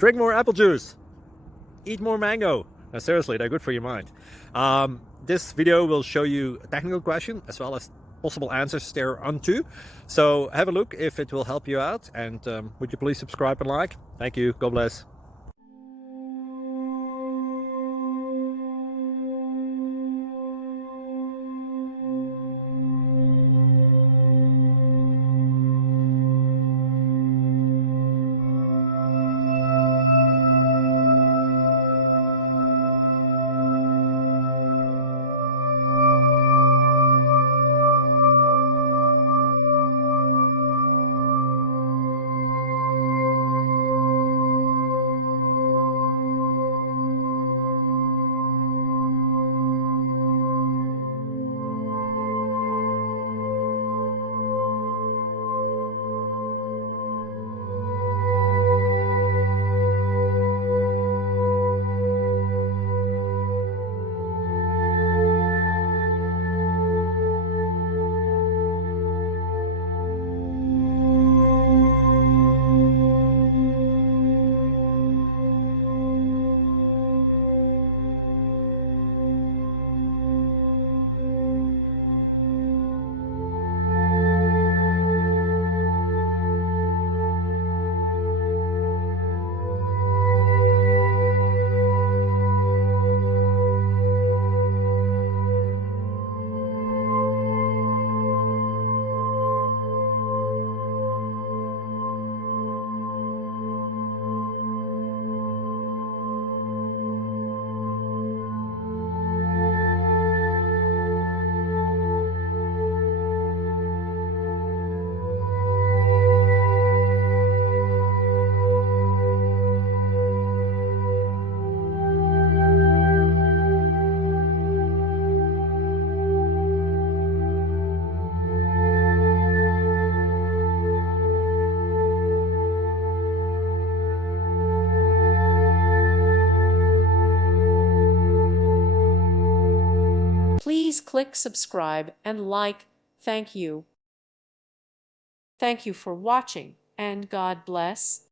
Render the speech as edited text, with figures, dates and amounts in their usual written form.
Drink more apple juice. Eat more mango. Now, seriously, they're good for your mind. This video will show you a technical question as well as possible answers thereunto. So have a look if it will help you out. And would you please subscribe and like? Thank you. God bless. Please click subscribe and like. Thank you. Thank you for watching, and God bless.